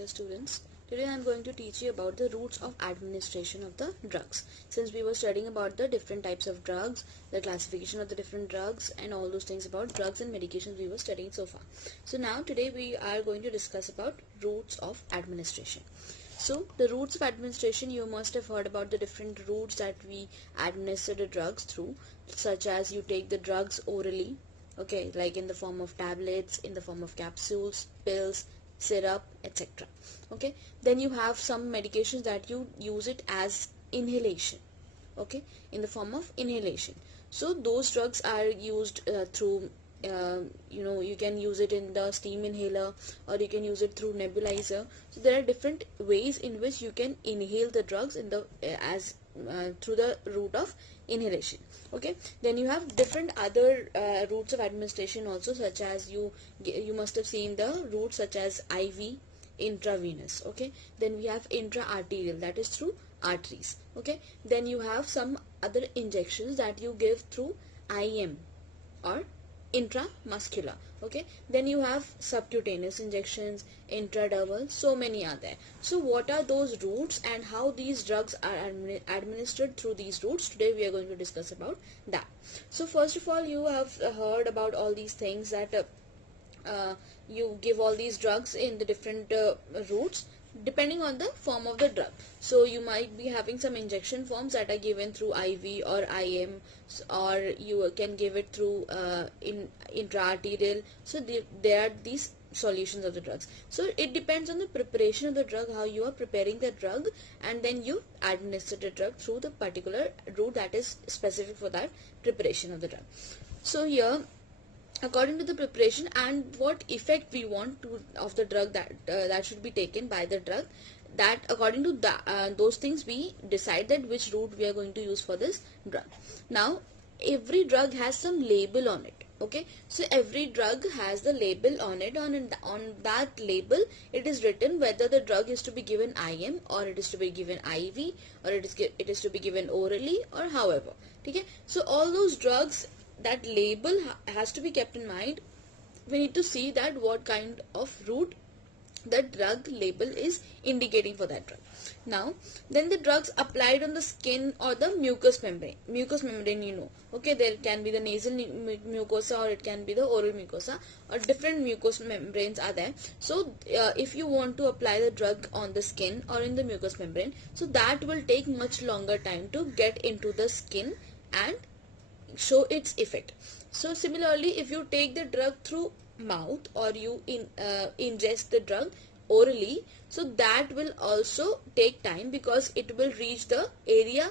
dear students. Today I am going to teach you about the routes of administration of the drugs. Since we were studying about the different types of drugs, the classification of the different drugs and all those things about drugs and medications we were studying so far. So now today we are going to discuss about routes of administration. So the routes of administration, you must have heard about the different routes that we administer the drugs through, such as you take the drugs orally, okay, like in the form of tablets, in the form of capsules, pills, syrup, etc. Okay, then you have some medications that you use it as inhalation, okay, in the form of inhalation. So those drugs are used through you can use it in the steam inhaler, or you can use it through nebulizer. So there are different ways in which you can inhale the drugs in the through the route of inhalation. Okay, then you have different other routes of administration also, such as you must have seen the routes such as IV, intravenous. Okay, then we have intra-arterial, that is through arteries. Okay, then you have some other injections that you give through IM or intramuscular. Okay, then you have subcutaneous injections, intradermal, so many are there. So what are those routes and how these drugs are administered through these routes? Today we are going to discuss about that. So first of all, you have heard about all these things that you give all these drugs in the different routes depending on the form of the drug. So you might be having some injection forms that are given through IV or IM, or you can give it through intraarterial. So there are these solutions of the drugs. So it depends on the preparation of the drug, how you are preparing the drug, and then you administer the drug through the particular route that is specific for that preparation of the drug. So here, according to the preparation and what effect we want to of the drug that should be taken by the drug, that according to those things we decide that which route we are going to use for this drug. Now every drug has some label on it. Okay, so every drug has the label on it. On that label it is written whether the drug is to be given IM, or it is to be given IV, or it is to be given orally, or however. Okay, so all those drugs, that label has to be kept in mind. We need to see that what kind of route the drug label is indicating for that drug. Now then the drugs applied on the skin or the mucous membrane, okay, there can be the nasal mucosa, or it can be the oral mucosa, or different mucous membranes are there. So if you want to apply the drug on the skin or in the mucous membrane, so that will take much longer time to get into the skin and show its effect. So similarly, if you take the drug through mouth, or you ingest the drug orally, so that will also take time, because it will reach the area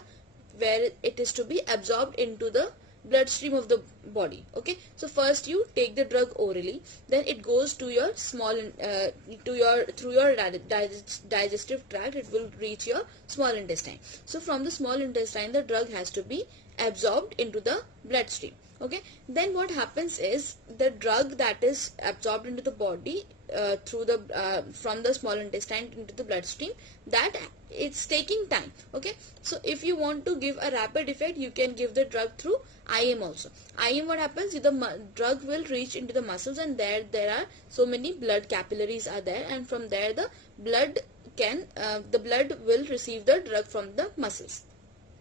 where it is to be absorbed into the bloodstream of the body. Okay, so first you take the drug orally, then it goes to your through your digestive tract, it will reach your small intestine. So from the small intestine the drug has to be absorbed into the bloodstream. Okay, then what happens is the drug that is absorbed into the body through the from the small intestine into the bloodstream, that it's taking time. Okay, so if you want to give a rapid effect, you can give the drug through IM also. IM, what happens, the drug will reach into the muscles, and there are so many blood capillaries are there, and from there the blood will receive the drug from the muscles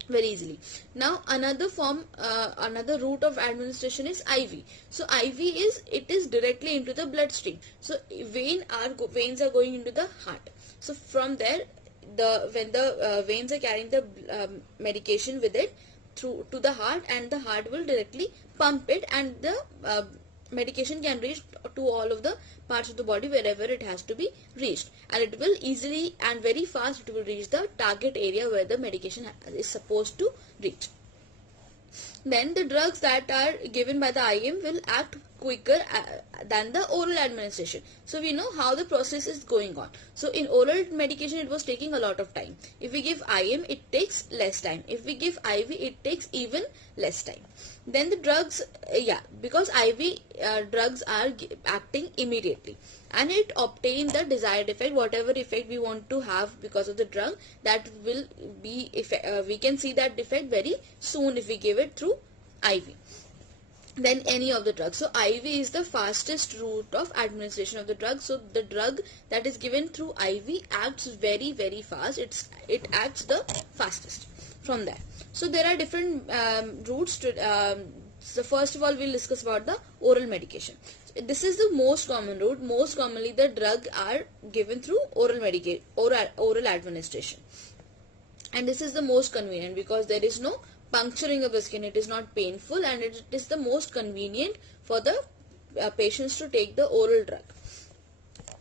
very easily. Now another route of administration is IV. So IV is directly into the bloodstream. So veins are going into the heart. So from there, when the veins are carrying the medication with it through to the heart, and the heart will directly pump it, and the medication can reach to all of the parts of the body wherever it has to be reached, and it will easily and very fast it will reach the target area where the medication is supposed to reach. Then the drugs that are given by the IM will act quicker than the oral administration. So we know how the process is going on. So in oral medication it was taking a lot of time. If we give IM, it takes less time. If we give IV, it takes even less time. Then the drugs, because IV drugs are acting immediately, and it obtain the desired effect, whatever effect we want to have because of the drug, that will be we can see that effect very soon if we give it through IV. than any of the drugs. So IV is the fastest route of administration of the drug. So the drug that is given through IV acts very fast. It acts the fastest from there. So there are different routes to so first of all we'll discuss about the oral medication. This is the most common route. Most commonly the drug are given through oral administration, and this is the most convenient because there is no puncturing of the skin. It is not painful, and it is the most convenient for the patients to take the oral drug.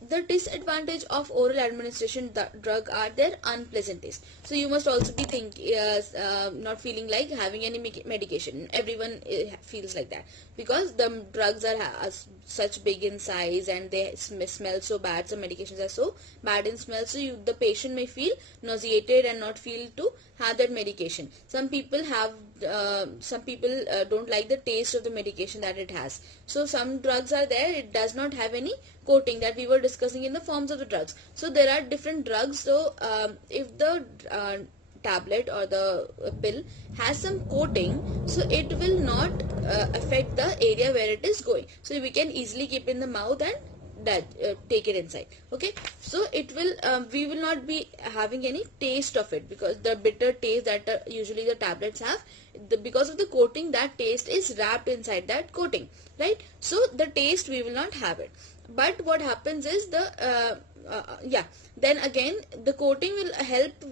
The disadvantage of oral administration drug are their unpleasant taste. So you must also be not feeling like having any medication. Everyone feels like that because the drugs are such big in size and they smell so bad. Some medications are so bad in smell, so the patient may feel nauseated and not feel to have that medication. Some people don't like the taste of the medication that it has. So some drugs are there, it does not have any coating, that we were discussing in the forms of the drugs. So there are different drugs. So if the tablet or the pill has some coating, so it will not affect the area where it is going. So we can easily keep in the mouth and take it inside. Okay, so it will we will not be having any taste of it, because the bitter taste that usually the tablets have, because of the coating, that taste is wrapped inside that coating, right? So the taste we will not have it. But what happens is then again the coating will help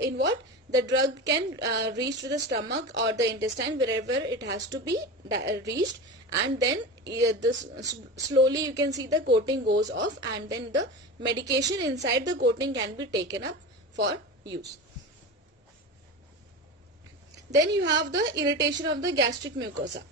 in what the drug can reach to the stomach or the intestine, wherever it has to be reached, and then slowly you can see the coating goes off, and then the medication inside the coating can be taken up for use. Then you have the irritation of the gastric mucosa.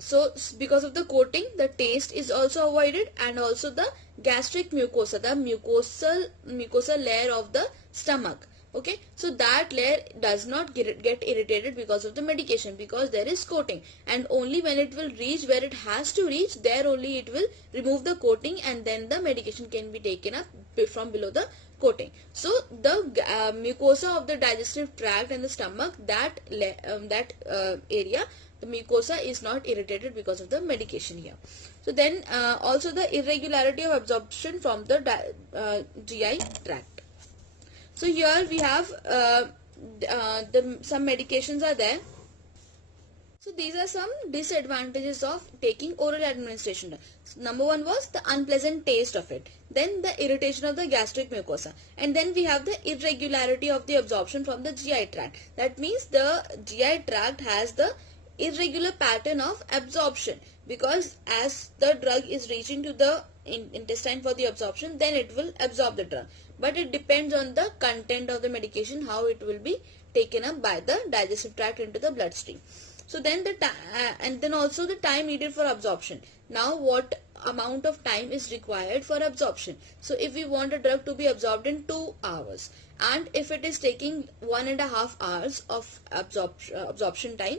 So because of the coating, the taste is also avoided, and also the gastric mucosa, the mucosal layer of the stomach. Okay, so that layer does not get irritated because of the medication, because there is coating, and only when it will reach where it has to reach, there only it will remove the coating, and then the medication can be taken up from below the coating. So the mucosa of the digestive tract and the stomach, that area, the mucosa is not irritated because of the medication here. So then also the irregularity of absorption from the GI tract. So here we have some medications are there. So these are some disadvantages of taking oral administration. Number one was the unpleasant taste of it. Then the irritation of the gastric mucosa. And then we have the irregularity of the absorption from the GI tract. That means the GI tract has the irregular pattern of absorption, because as the drug is reaching to the intestine for the absorption, then it will absorb the drug. But it depends on the content of the medication, how it will be taken up by the digestive tract into the bloodstream. So then and then also the time needed for absorption. Now what amount of time is required for absorption? So if we want a drug to be absorbed in 2 hours, and if it is taking 1.5 hours of absorption time,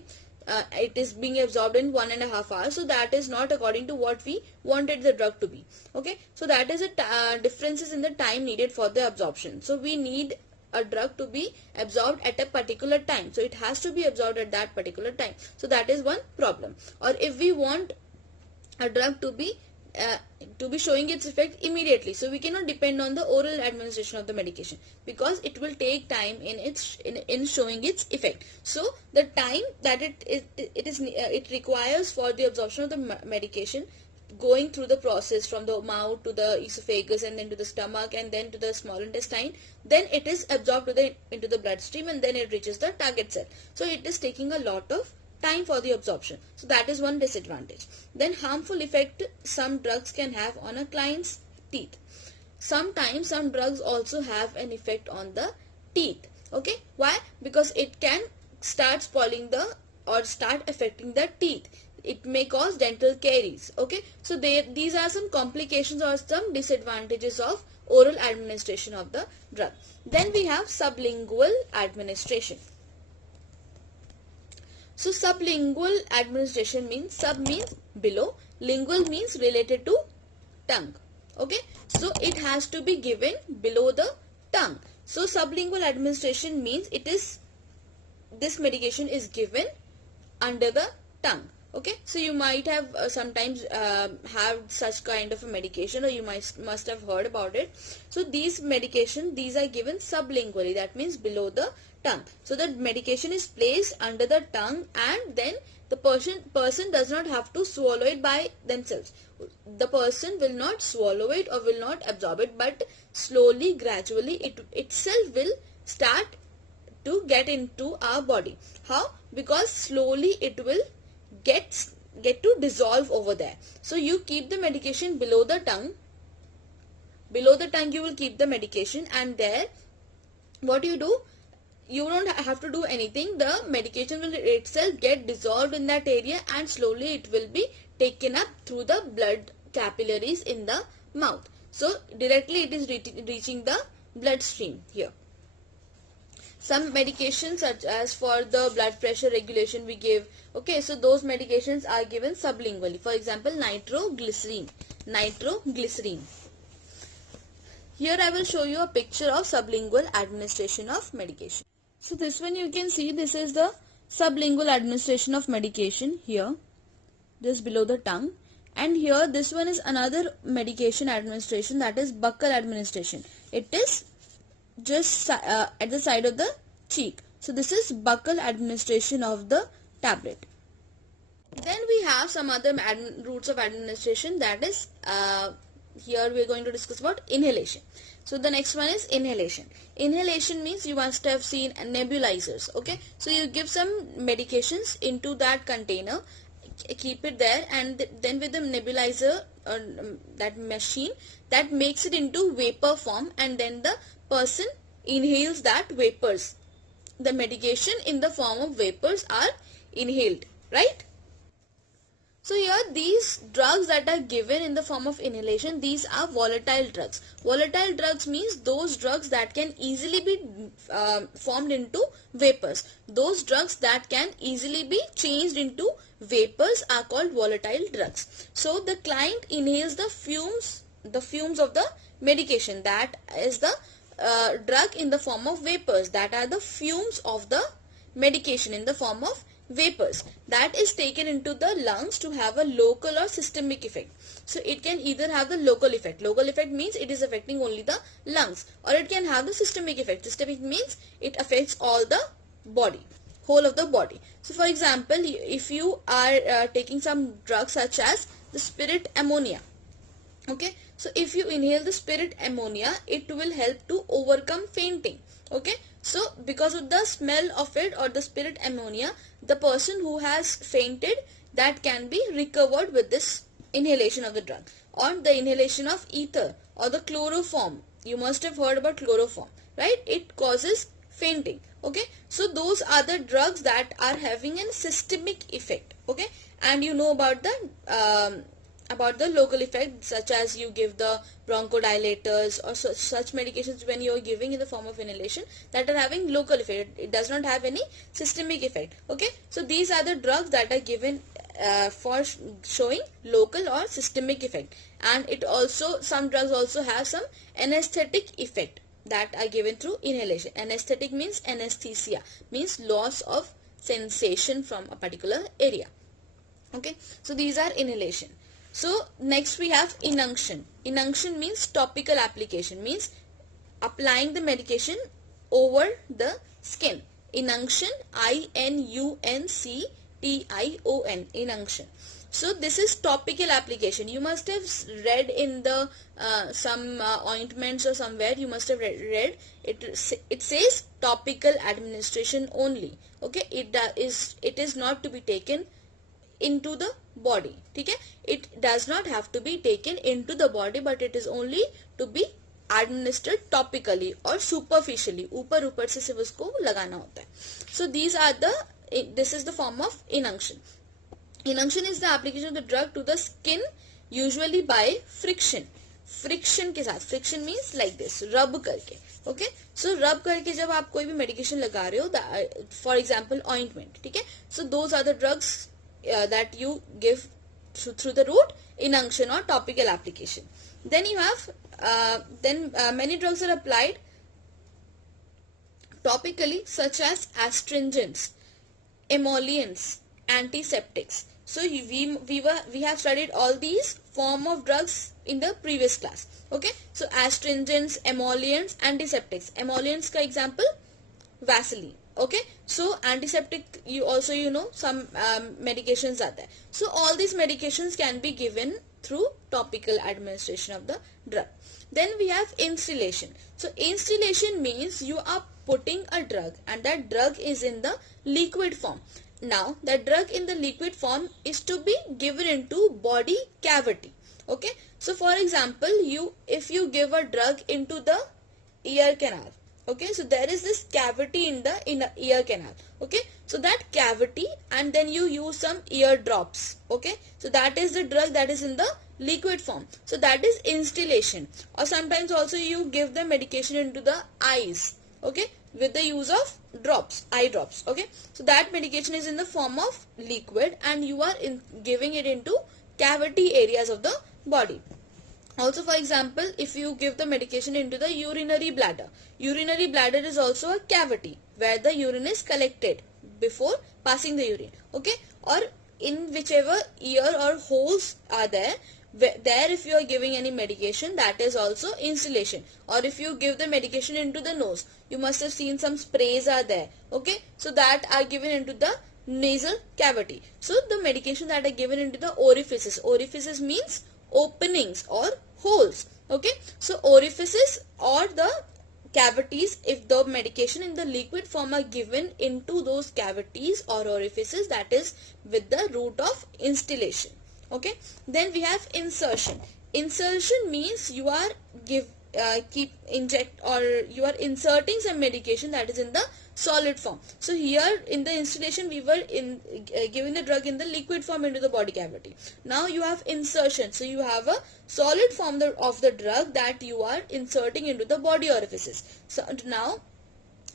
it is being absorbed in 1.5 hours, so that is not according to what we wanted the drug to be. Okay, so that is a differences in the time needed for the absorption. So we need a drug to be absorbed at a particular time, so it has to be absorbed at that particular time. So that is one problem. Or if we want a drug to be showing its effect immediately, so we cannot depend on the oral administration of the medication, because it will take time in showing its effect. So the time that it requires for the absorption of the medication, going through the process from the mouth to the esophagus and then to the stomach and then to the small intestine, then it is absorbed into the bloodstream, and then it reaches the target cell. So it is taking a lot of time for the absorption. So that is one disadvantage. Then harmful effect some drugs can have on a client's teeth. Sometimes some drugs also have an effect on the teeth. Okay, why? Because it can start spoiling or start affecting the teeth. It may cause dental caries. Okay, so these are some complications or some disadvantages of oral administration of the drug. Then we have sublingual administration. So sublingual administration means, sub means below, lingual means related to tongue. Okay, so it has to be given below the tongue. So sublingual administration means this medication is given under the tongue. Okay, so you might have sometimes have such kind of a medication, or you must have heard about it. So these are given sublingually, that means below the tongue. So the medication is placed under the tongue, and then the person does not have to swallow it by themselves. The person will not swallow it or will not absorb it, but slowly, gradually, it itself will start to get into our body. How? Because slowly it will get to dissolve over there. So you keep the medication below the tongue. Below the tongue you will keep the medication, and there what you do, you don't have to do anything. The medication will itself get dissolved in that area, and slowly it will be taken up through the blood capillaries in the mouth. So directly it is reaching the bloodstream here. Some medications, such as for the blood pressure regulation, we give. Okay, so those medications are given sublingually. For example, nitroglycerin. Here I will show you a picture of sublingual administration of medication. So this one you can see, this is the sublingual administration of medication here, just below the tongue. And here this one is another medication administration, that is buccal administration. It is just at the side of the cheek. So this is buccal administration of the tablet. Then we have some other routes of administration, that is here we are going to discuss about inhalation. So the next one is inhalation. Inhalation means you must have seen nebulizers. Okay, so you give some medications into that container, keep it there, and then with the nebulizer, that machine, that makes it into vapor form, and then the person inhales that vapors. The medication in the form of vapors are inhaled, right? So here these drugs that are given in the form of inhalation, these are volatile drugs. Volatile drugs means those drugs that can easily be formed into vapors. Those drugs that can easily be changed into vapors are called volatile drugs. So the client inhales the fumes of the medication, that is the drug in the form of vapors, that are the fumes of the medication in the form of vapors, that is taken into the lungs to have a local or systemic effect. So it can either have the local effect. Local effect means it is affecting only the lungs, or it can have the systemic effect. Systemic means it affects all the body, whole of the body. So for example, if you are taking some drugs such as the spirit ammonia, okay, so if you inhale the spirit ammonia, it will help to overcome fainting. Okay, so because of the smell of it, or the spirit ammonia, the person who has fainted, that can be recovered with this inhalation of the drug. Or the inhalation of ether, or the chloroform. You must have heard about chloroform, right? It causes fainting. Okay, so those are the drugs that are having a systemic effect. Okay, and you know about the local effect, such as you give the bronchodilators or such medications when you are giving in the form of inhalation, that are having local effect. It does not have any systemic effect. Okay, so these are the drugs that are given for showing local or systemic effect. And it also, some drugs also have some anesthetic effect that are given through inhalation. Anesthetic means anesthesia, means loss of sensation from a particular area. Okay, so these are inhalation. So next we have inunction. Inunction means topical application, means applying the medication over the skin. Inunction, I-N-U-N-C-T-I-O-N, inunction. So this is topical application. You must have read in the some ointments or somewhere, you must have read it says topical administration only. Okay, it is not to be taken into the body. Okay, it does not have to be taken into the body, but it is only to be administered topically or superficially. ऊपर ऊपर से सिर्फ उसको लगाना होता है. So this is the form of inunction. Inunction is the application of the drug to the skin, usually by friction. Friction के साथ, friction means like this, rub करके. Okay, so rub करके जब आप कोई भी medication लगा रहे हो, for example ointment, ठीक है, so those are the drugs that you give through the route, inunction or topical application. Then you have many drugs are applied topically, such as astringents, emollients, antiseptics. So we have studied all these form of drugs in the previous class. Okay, so astringents, emollients, antiseptics. Emollients ka example Vaseline. Okay, so antiseptic, you know some medications are there. So all these medications can be given through topical administration of the drug. Then we have instillation. So instillation means you are putting a drug and that drug is in the liquid form. Now that drug in the liquid form is to be given into body cavity. Okay, so for example, if you give a drug into the ear canal. Okay, so there is this cavity in the ear canal. Okay, so that cavity, and then you use some ear drops. Okay, so that is the drug that is in the liquid form. So that is instillation. Or sometimes also you give the medication into the eyes. Okay, with the use of drops, eye drops. Okay, so that medication is in the form of liquid and you are giving it into cavity areas of the body. Also, for example, if you give the medication into the urinary bladder is also a cavity where the urine is collected before passing the urine. Okay, or in whichever ear or holes are there, if you are giving any medication, that is also instillation. Or if you give the medication into the nose, you must have seen some sprays are there. Okay, so that are given into the nasal cavity. So the medication that are given into the orifices means openings or holes. Okay, so orifices or the cavities, if the medication in the liquid form are given into those cavities or orifices, that is with the root of instillation. Okay, then we have insertion. Insertion means you are you are inserting some medication that is in the solid form. So here in the instillation we were giving the drug in the liquid form into the body cavity. Now you have insertion. So you have a solid form of the drug that you are inserting into the body orifices. So now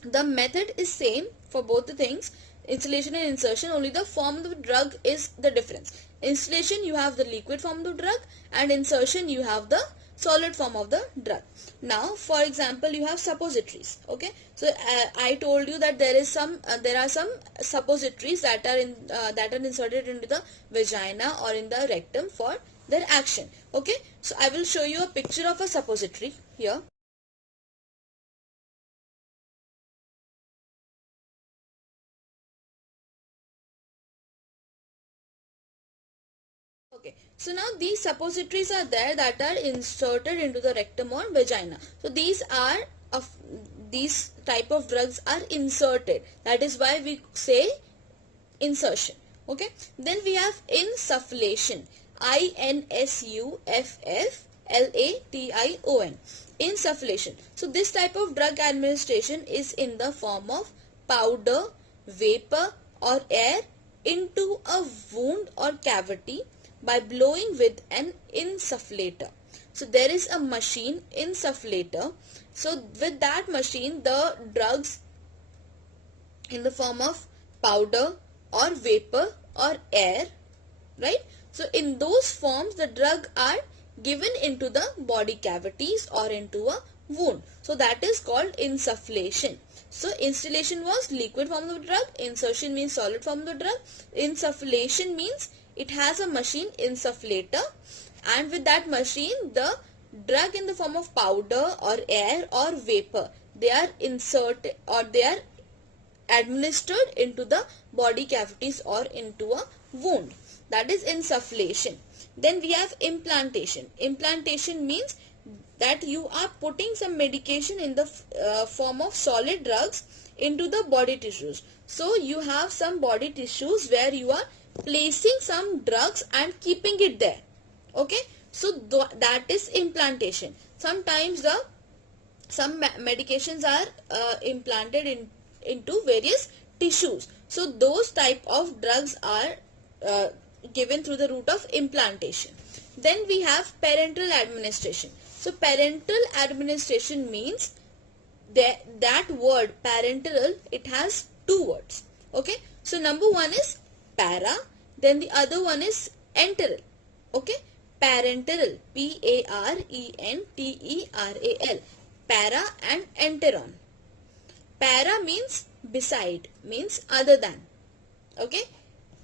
the method is same for both the things, instillation and insertion, only the form of the drug is the difference. Instillation you have the liquid form of the drug and insertion you have the solid form of the drug. Now for example, you have suppositories. Okay, so I told you that there are some suppositories that are inserted into the vagina or in the rectum for their action. Okay, so I will show you a picture of a suppository here. Okay, so now these suppositories are there that are inserted into the rectum or vagina. So these type of drugs are inserted. That is why we say insertion. Okay, then we have insufflation. INSUFFLATION. Insufflation. So this type of drug administration is in the form of powder, vapor or air into a wound or cavity by blowing with an insufflator. So there is a machine, insufflator. So with that machine, the drugs in the form of powder or vapor or air, right? So in those forms, the drug are given into the body cavities or into a wound. So that is called insufflation. So instillation was liquid form of the drug, insertion means solid form of the drug, insufflation means it has a machine, insufflator, and with that machine the drug in the form of powder or air or vapor, they are inserted or they are administered into the body cavities or into a wound. That is insufflation. Then we have implantation. Implantation means that you are putting some medication in the form of solid drugs into the body tissues. So you have some body tissues where you are placing some drugs and keeping it there. Okay, so that is implantation. Sometimes some medications are implanted into various tissues. So those type of drugs are given through the route of implantation. Then we have parenteral administration. So parenteral administration means that word parenteral, it has two words. Okay, so number one is para, then the other one is enteral. Okay, parenteral, PARENTERAL, para and enteron. Para means beside, means other than. Okay,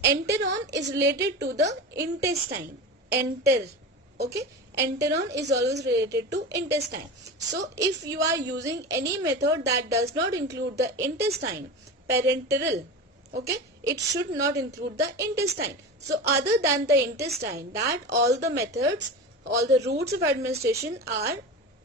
Enteron is related to the intestine. Okay, enteron is always related to intestine. So if you are using any method that does not include the intestine, parenteral, okay, it should not include the intestine. So other than the intestine, that all the methods, all the routes of administration are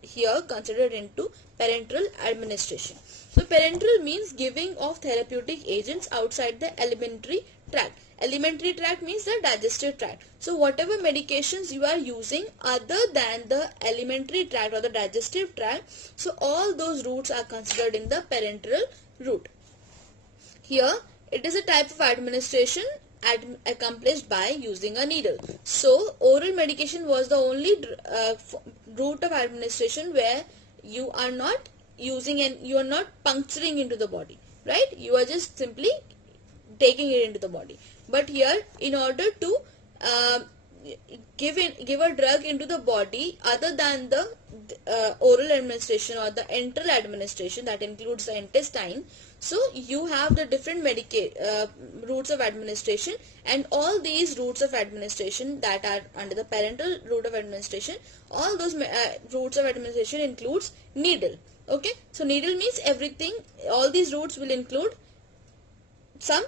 here considered into parenteral administration. So parenteral means giving of therapeutic agents outside the alimentary tract. Alimentary tract means the digestive tract. So whatever medications you are using other than the alimentary tract or the digestive tract, so all those routes are considered in the parenteral route. Here it is a type of administration accomplished by using a needle. So oral medication was the only route of administration where you are not using and you are not puncturing into the body, right? You are just simply taking it into the body. But here, in order to give a drug into the body other than the oral administration or the enteral administration that includes the intestine, so you have the different routes of administration, and all these routes of administration that are under the parenteral route of administration, all those routes of administration includes needle. Okay, so needle means everything, all these routes will include some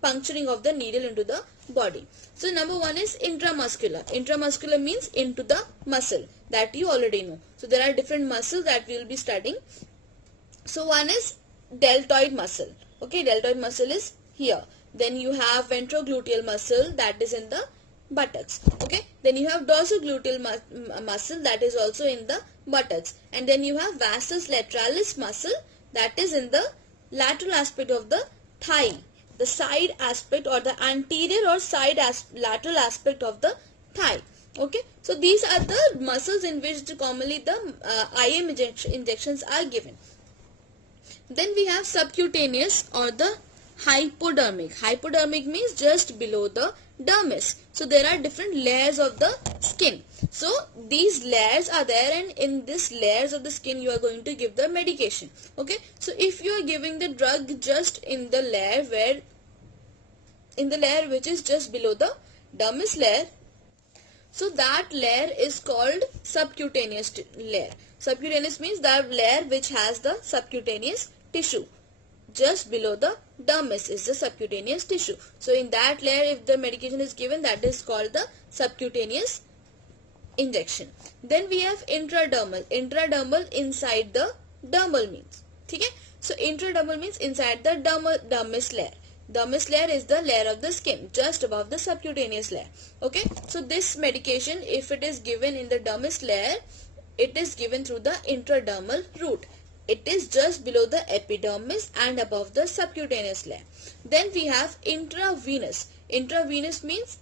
puncturing of the needle into the body. So number one is intramuscular. Intramuscular means into the muscle, that you already know. So there are different muscles that we will be studying. So one is deltoid muscle. Okay, deltoid muscle is here. Then you have ventrogluteal muscle, that is in the buttocks. Okay, then you have dorsogluteal muscle, that is also in the buttocks. And then you have vastus lateralis muscle, that is in the lateral aspect of the thigh, the side aspect or the anterior or side lateral aspect of the thigh. Okay, so these are the muscles in which commonly the IM injections are given. Then we have subcutaneous or the hypodermic. Hypodermic means just below the dermis. So there are different layers of the skin. So these layers are there, and in these layers of the skin you are going to give the medication. Okay, so if you are giving the drug just in the layer which is just below the dermis layer, so that layer is called subcutaneous layer. Subcutaneous means the layer which has the subcutaneous tissue. Just below the dermis is the subcutaneous tissue. So in that layer, if the medication is given, that is called the subcutaneous injection. Then we have intradermal. Intradermal inside the dermal means. Okay? So intradermal means inside the dermis layer. Dermis layer is the layer of the skin just above the subcutaneous layer. Okay, so this medication, if it is given in the dermis layer, it is given through the intradermal route. It is just below the epidermis and above the subcutaneous layer. Then we have intravenous. Intravenous means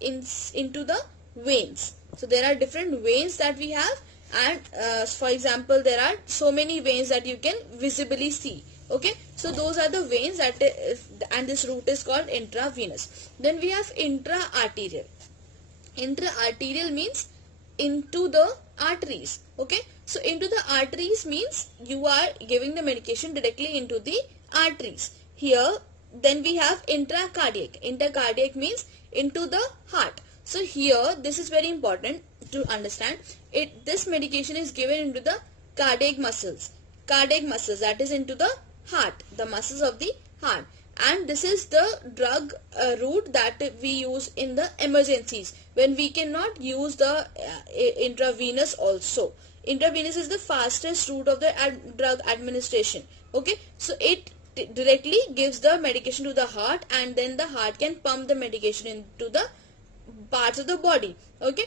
into the veins. So there are different veins that we have, and for example, there are so many veins that you can visibly see. Okay, so those are the veins that and this route is called intravenous. Then we have intra-arterial. Intra-arterial means into the arteries. Okay, so into the arteries means you are giving the medication directly into the arteries. Here, then we have intracardiac. Intracardiac means into the heart. So here, this is very important to understand. This medication is given into the cardiac muscles. Cardiac muscles, that is into the heart, the muscles of the heart. And this is the drug route that we use in the emergencies when we cannot use the intravenous also. Intravenous is the fastest route of the drug administration. Okay, so it directly gives the medication to the heart, and then the heart can pump the medication into the parts of the body. Okay,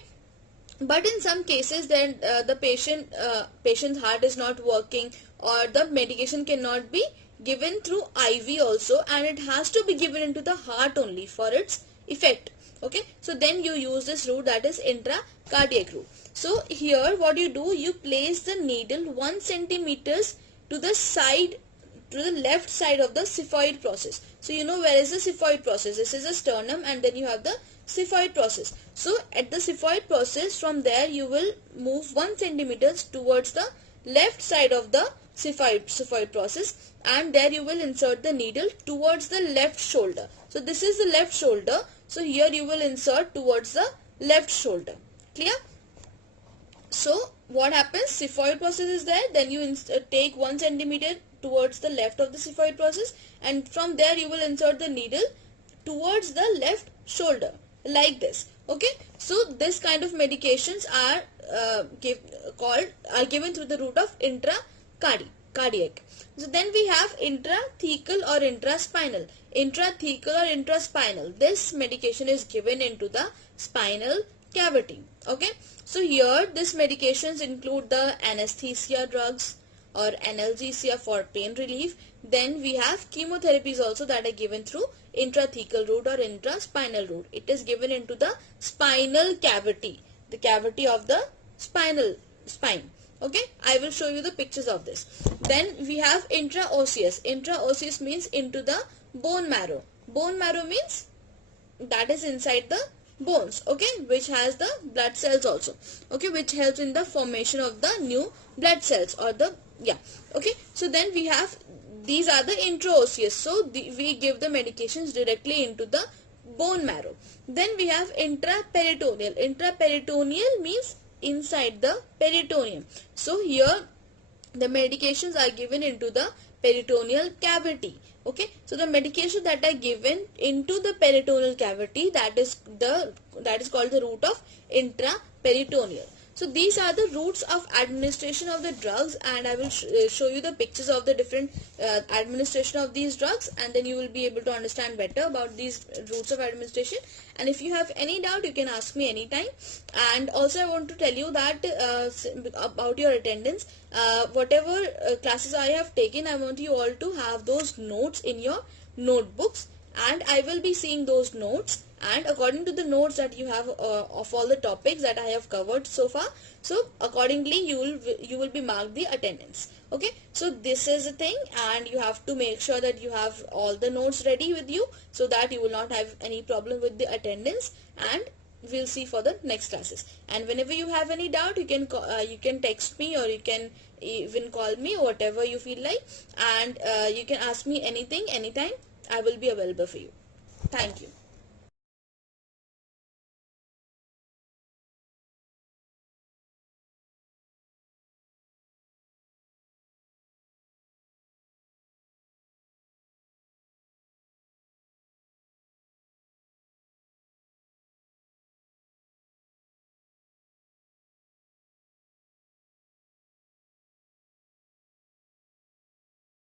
but in some cases then the patient's heart is not working, or the medication cannot be given through IV also, and it has to be given into the heart only for its effect. Okay, so then you use this route, that is intracardiac route. So here what you do, you place the needle 1 centimeters to the side, to the left side of the xiphoid process. So you know where is the xiphoid process? This is the sternum, and then you have the xiphoid process. So at the xiphoid process, from there you will move 1 centimeters towards the left side of the xiphoid process, and there you will insert the needle towards the left shoulder. So this is the left shoulder. So here you will insert towards the left shoulder. Clear? So what happens? Xiphoid process is there. Then you take 1 centimeter towards the left of the xiphoid process, and from there you will insert the needle towards the left shoulder like this. Okay, so this kind of medications are given through the route of intracardiac. So then we have intrathecal or intraspinal. Intrathecal or intraspinal. This medication is given into the spinal cavity. Okay, so here these medications include the anesthesia drugs or analgesia for pain relief. Then we have chemotherapies also that are given through intrathecal route or intraspinal route. It is given into the spinal cavity, the cavity of the spine. Okay, I will show you the pictures of this. Then we have intraosseous. Intraosseous means into the bone marrow. Bone marrow means that is inside the bones, okay, which has the blood cells also, okay, which helps in the formation of the new blood cells or the, yeah, okay. So then we have, these are the intraosseous, so we give the medications directly into the bone marrow. Then we have intraperitoneal. Intraperitoneal means inside the peritoneum. So here the medications are given into the peritoneal cavity. Okay, so the medication that are given into the peritoneal cavity, that is called the route of intraperitoneal. So these are the routes of administration of the drugs, and I will show you the pictures of the different administration of these drugs, and then you will be able to understand better about these routes of administration. And if you have any doubt, you can ask me anytime. And also I want to tell you that about your attendance, whatever classes I have taken, I want you all to have those notes in your notebooks, and I will be seeing those notes, and according to the notes that you have of all the topics that I have covered so far, so accordingly you will be marked the attendance. Okay, so this is the thing, and you have to make sure that you have all the notes ready with you, so that you will not have any problem with the attendance, and we'll see for the next classes. And whenever you have any doubt, you can text me, or you can even call me, whatever you feel like, and you can ask me anything anytime. I will be available for you. Thank you.